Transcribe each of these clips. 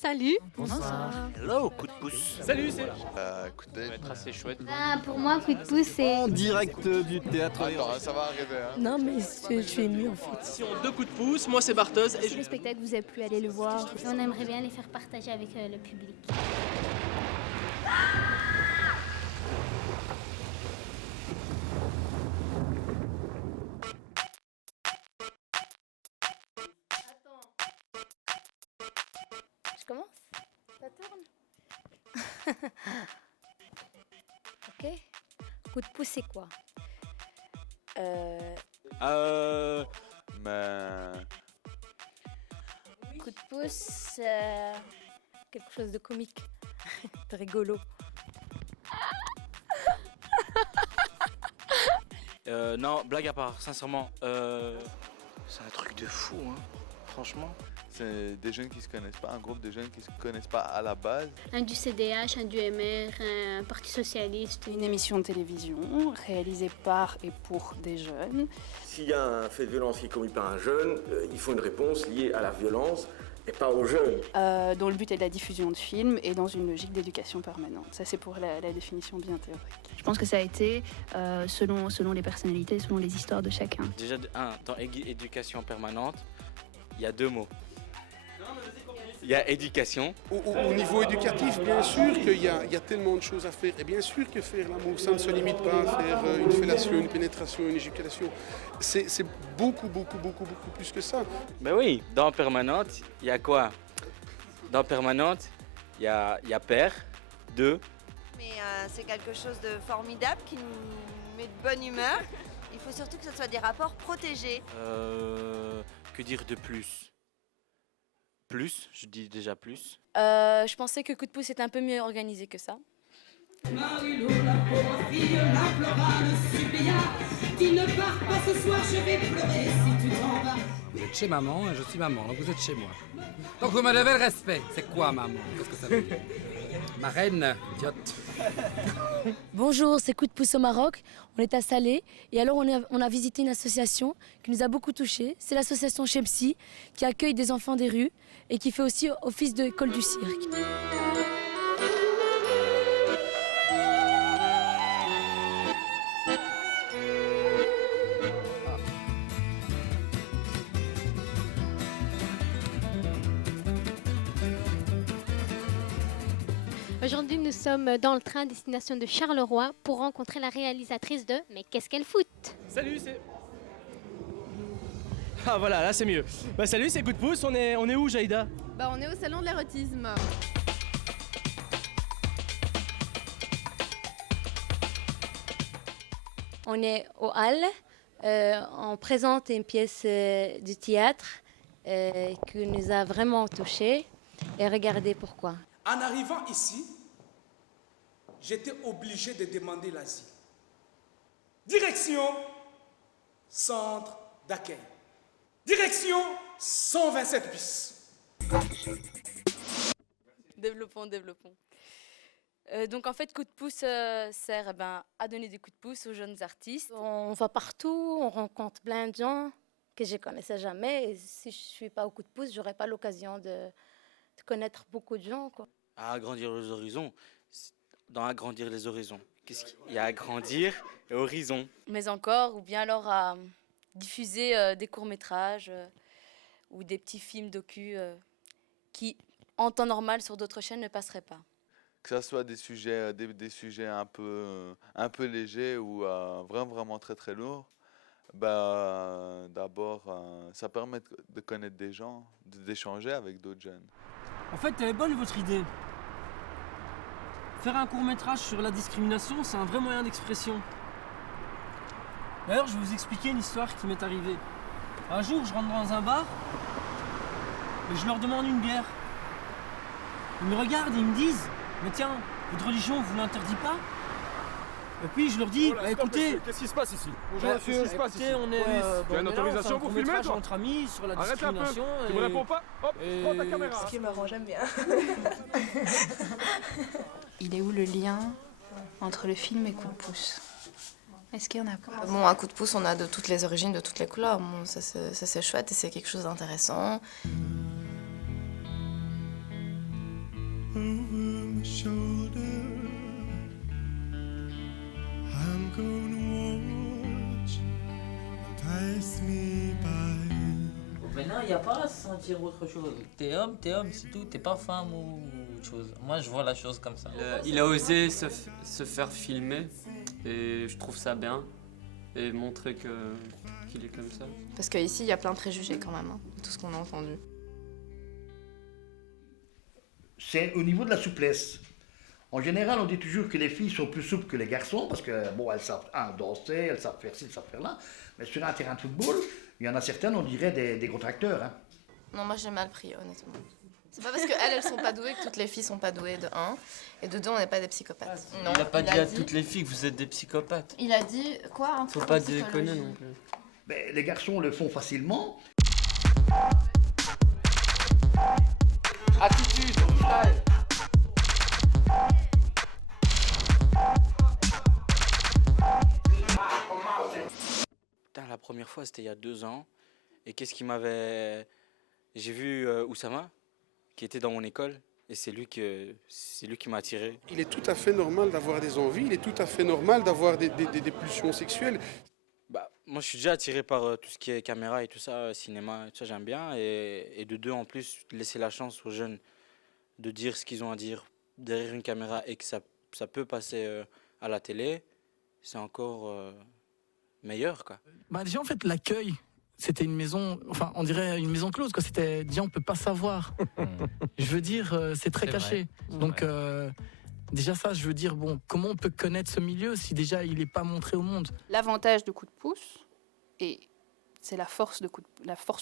Salut. Bonsoir. Hello, coup de pouce. Salut, c'est... Écoutez, Ça va être assez chouette. Pour moi, coup de pouce, c'est... En direct du théâtre. attends, ça va arriver. Hein. Non, mais je suis émue en fait. Si on deux coups de pouce, moi c'est Bartos et Si le spectacle vous a plu, allez le voir. On aimerait bien les faire partager avec le public. Je commence? Ça tourne? Ok. Coup de pouce, c'est quoi? Mais... Coup de pouce, quelque chose de comique, de rigolo. Non, blague à part, sincèrement, c'est un truc de fou, hein, franchement. C'est des jeunes qui se connaissent pas, un groupe de jeunes qui se connaissent pas à la base. Un du CDH, un du MR, un Parti Socialiste. Une émission de télévision réalisée par et pour des jeunes. S'il y a un fait de violence qui est commis par un jeune, il faut une réponse liée à la violence et pas aux jeunes. Dont le but est de la diffusion de films et dans une logique d'éducation permanente. Ça, c'est pour la définition bien théorique. Je pense que ça a été selon les personnalités, selon les histoires de chacun. Déjà, dans éducation permanente, il y a deux mots. Il y a éducation. Au niveau éducatif, bien sûr qu'il y a tellement de choses à faire. Et bien sûr que faire l'amour, ça ne se limite pas à faire une fellation, une pénétration, une éjaculation. C'est beaucoup plus que ça. Ben oui, dans permanente, il y a quoi? Dans permanente, il y a père, deux. Mais c'est quelque chose de formidable qui nous met de bonne humeur. Il faut surtout que ce soit des rapports protégés. Que dire de plus? Plus, je dis déjà plus. Je pensais que coup de pouce était un peu mieux organisé que ça. Marilou, la pauvre fille, la pleura, le supplia. Tu ne pars pas ce soir, je vais pleurer si tu t'en vas. Vous êtes chez maman et je suis maman, donc vous êtes chez moi. Donc vous me devez le respect. C'est quoi maman? Qu'est-ce que ça veut dire? Ma reine, idiote. Bonjour, c'est Coup de pouce au Maroc. On est à Salé et alors on a visité une association qui nous a beaucoup touchés. C'est l'association Shemsi qui accueille des enfants des rues et qui fait aussi office d'école du cirque. Aujourd'hui, nous sommes dans le train destination de Charleroi pour rencontrer la réalisatrice de Mais qu'est-ce qu'elle fout? Salut, c'est... Ah voilà, là c'est mieux. Bah salut, c'est coup de pouce, on est où Jaïda? Bah on est au salon de l'érotisme. On est au Hall. On présente une pièce du théâtre qui nous a vraiment touchés. Et regardez pourquoi. En arrivant ici, j'étais obligé de demander l'asile. Direction, centre d'accueil. Direction, 127 bis. Développons. Donc en fait, coup de pouce sert à donner des coups de pouce aux jeunes artistes. On va partout, on rencontre plein de gens que je ne connaissais jamais. Et si je ne suis pas au coup de pouce, je n'aurais pas l'occasion de connaître beaucoup de gens, quoi. À agrandir les horizons. Dans agrandir les horizons, qu'est-ce qu'il y a à agrandir et horizon. Mais encore, ou bien alors à diffuser des courts-métrages ou des petits films docu qui, en temps normal, sur d'autres chaînes, ne passeraient pas. Que ça soit des sujets un peu légers ou vraiment très lourds. D'abord, ça permet de connaître des gens, d'échanger avec d'autres jeunes. En fait, elle est bonne votre idée. Faire un court-métrage sur la discrimination, c'est un vrai moyen d'expression. D'ailleurs, je vais vous expliquer une histoire qui m'est arrivée. Un jour, je rentre dans un bar et je leur demande une bière. Ils me regardent et ils me disent Mais tiens, votre religion vous l'interdit pas? Et puis je leur dis, Voilà, bah, stop, écoutez, monsieur, qu'est-ce qui se passe ici? Bonjour bah, monsieur, qu'est-ce qui se passe écoutez, ici? on est, Tu as une autorisation pour filmer, toi? entre amis sur la Arrête un peu, discrimination. tu me réponds pas? Hop, prends ta caméra. Ce qui est marrant, j'aime bien. Il est où le lien entre le film et Coup de pouce? Est-ce qu'il y en a pas? Bon, un coup de pouce, on a de toutes les origines, de toutes les couleurs. Bon, ça c'est chouette et c'est quelque chose d'intéressant. Maintenant, il n'y a pas à sentir autre chose. T'es homme, c'est tout. T'es pas femme ou autre chose. Moi, je vois la chose comme ça. Il a osé se faire filmer et je trouve ça bien. Et montrer qu'il est comme ça. Parce qu'ici, il y a plein de préjugés quand même, hein, tout ce qu'on a entendu. C'est au niveau de la souplesse. En général, on dit toujours que les filles sont plus souples que les garçons parce que, bon, elles savent danser, elles savent faire ci, elles savent faire là. Mais sur un terrain de football, il y en a certaines, on dirait des gros tracteurs. Hein. Non, moi j'ai mal pris, honnêtement. C'est pas parce qu'elles sont pas douées que toutes les filles sont pas douées, de 1. Et de 2, on n'est pas des psychopathes. Non, il a pas dit à toutes les filles que vous êtes des psychopathes. Il a dit quoi hein, faut pas déconner non plus. Mais les garçons le font facilement. Attitude, freestyle. Putain, la première fois, c'était il y a 2 ans. Et qu'est-ce qui m'avait... J'ai vu Oussama, qui était dans mon école. Et c'est lui qui m'a attiré. Il est tout à fait normal d'avoir des envies, il est tout à fait normal d'avoir des pulsions sexuelles. Bah, moi, je suis déjà attiré par tout ce qui est caméra et tout ça, cinéma, tout ça, j'aime bien. Et de 2, en plus, laisser la chance aux jeunes de dire ce qu'ils ont à dire derrière une caméra et que ça peut passer à la télé, c'est encore meilleur, quoi. Bah déjà, en fait, l'accueil, c'était une maison, enfin, on dirait une maison close, quoi. C'était, déjà, on peut pas savoir. Je veux dire, c'est très caché. Vrai. Donc, déjà ça, je veux dire, bon, comment on peut connaître ce milieu si déjà il n'est pas montré au monde? L'avantage de Coup de pouce, et c'est la force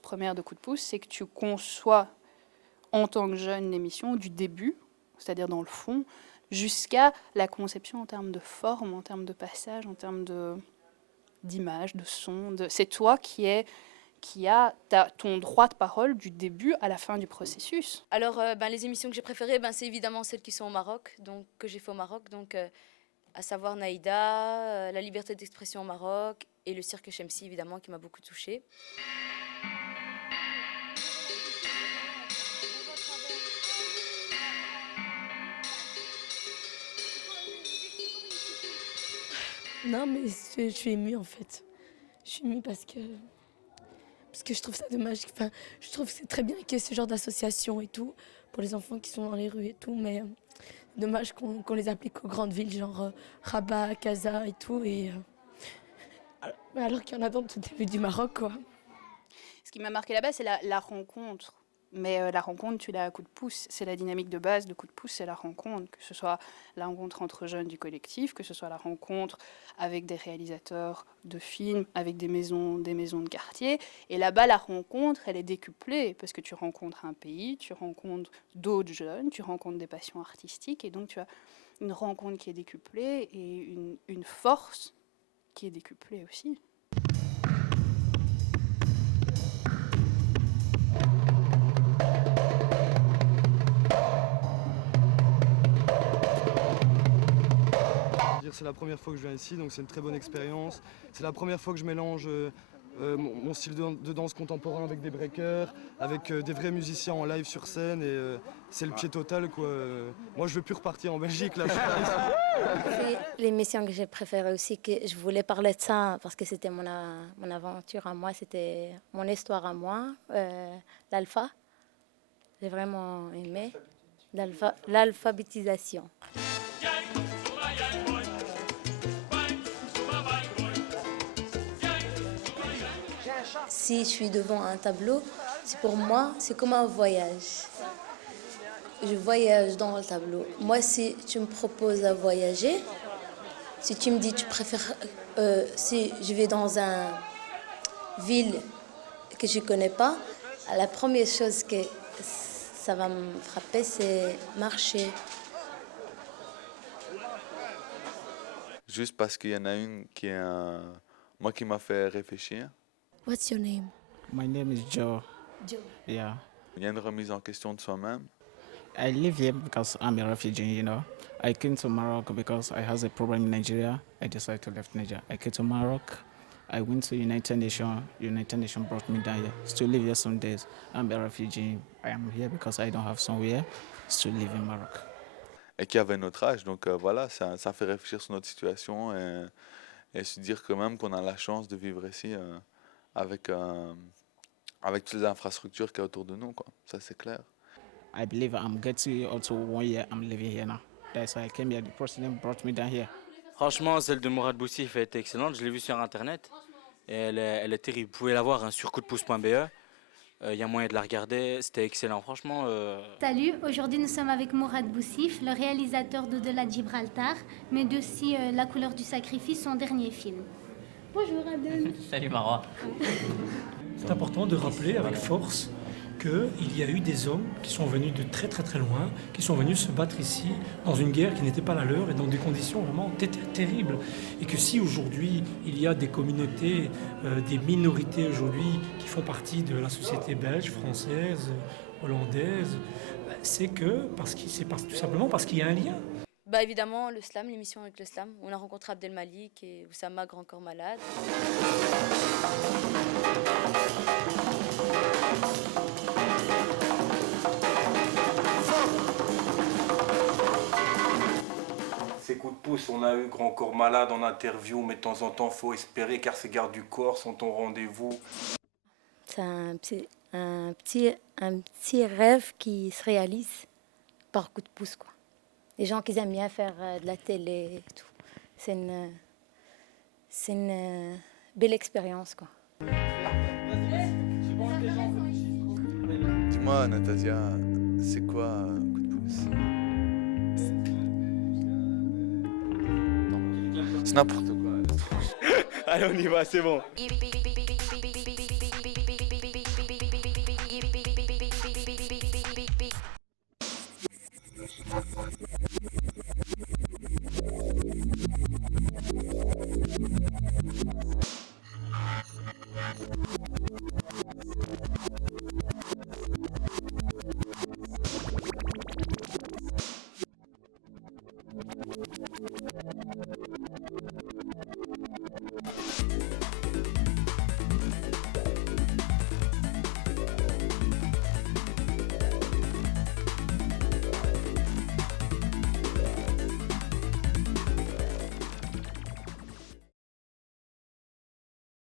première de Coup de pouce, c'est que tu conçois en tant que jeune l'émission du début, c'est-à-dire dans le fond, jusqu'à la conception en termes de forme, en termes de passage, en termes d'image, de son. C'est toi qui a ton droit de parole du début à la fin du processus. Alors, les émissions que j'ai préférées, c'est évidemment celles qui sont au Maroc, donc que j'ai fait au Maroc, donc à savoir Naïda, la liberté d'expression au Maroc et le cirque Chemsi, évidemment, qui m'a beaucoup touchée. Non, mais je suis émue en fait. Je suis émue parce que je trouve ça dommage. Enfin, je trouve que c'est très bien qu'il y ait ce genre d'association et tout, pour les enfants qui sont dans les rues et tout, mais dommage qu'on les applique aux grandes villes, genre Rabat, Casa et tout, alors qu'il y en a dans tout le début du Maroc, quoi. Ce qui m'a marqué là-bas, c'est la rencontre. Mais la rencontre, tu l'as à coup de pouce. C'est la dynamique de base de Coup de pouce, c'est la rencontre. Que ce soit la rencontre entre jeunes du collectif, que ce soit la rencontre avec des réalisateurs de films, avec des maisons de quartier. Et là-bas, la rencontre, elle est décuplée, parce que tu rencontres un pays, tu rencontres d'autres jeunes, tu rencontres des passions artistiques, et donc tu as une rencontre qui est décuplée et une force qui est décuplée aussi. C'est la première fois que je viens ici, donc c'est une très bonne expérience. C'est la première fois que je mélange mon style de danse contemporain avec des breakers, avec des vrais musiciens en live sur scène, et c'est le pied total, quoi. Moi, je veux plus repartir en Belgique, là. C'est l'émission que j'ai préférée aussi, que je voulais parler de ça parce que c'était mon aventure à moi, c'était mon histoire à moi, l'alpha. J'ai vraiment aimé l'alphabétisation. Si je suis devant un tableau, pour moi, c'est comme un voyage. Je voyage dans le tableau. Moi, si tu me proposes à voyager, si tu me dis tu préfères, si je vais dans une ville que je ne connais pas, la première chose que ça va me frapper, c'est marcher. juste parce qu'il y en a une qui est moi qui m'a fait réfléchir. What's your name? My name is Joe. Joe. Yeah. Il y a une remise en question de soi-même. I live here because I'm a refugee, you know. I came to Morocco because I had a problem in Nigeria. I decided to leave Nigeria. I came to Morocco. I went to United Nations. United Nations brought me down here. Still live here some days. I'm a refugee. I am here because I don't have somewhere. Still live in Morocco. Et qui avait notre âge. Donc voilà, ça fait réfléchir sur notre situation et se dire quand même qu'on a la chance de vivre ici avec toutes les infrastructures qu'il y a autour de nous, quoi. Ça, c'est clair. I believe I'm getting also 1 year I'm living here now. That's why I came here. The president brought me down here. Franchement, celle de Mourad Boussif a été excellente. Je l'ai vue sur Internet. Et elle est terrible. Vous pouvez la voir sur coupdepouce.be. Il y a moyen de la regarder. C'était excellent. Franchement. Salut, aujourd'hui nous sommes avec Mourad Boussif, le réalisateur d'Au-delà de Gibraltar, mais aussi La couleur du sacrifice, son dernier film. Bonjour Adel. Salut Marois. C'est important de rappeler avec force qu'il y a eu des hommes qui sont venus de très très très loin, qui sont venus se battre ici dans une guerre qui n'était pas la leur et dans des conditions vraiment terribles. Et que si aujourd'hui il y a des communautés, des minorités aujourd'hui qui font partie de la société belge, française, hollandaise, c'est tout simplement parce qu'il y a un lien. Bah évidemment, le slam, l'émission avec le slam. On a rencontré Abdel Malik et Oussama, Grand Corps Malade. Ces coups de pouce, on a eu Grand Corps Malade en interview, mais de temps en temps, faut espérer car ces gardes du corps sont au rendez-vous. C'est un petit rêve qui se réalise par coup de pouce, quoi. Les gens qui aiment bien faire de la télé et tout. C'est une belle expérience, quoi. Dis-moi, Natasia, c'est quoi coup de pouce? C'est n'importe quoi. Allez, on y va, c'est bon.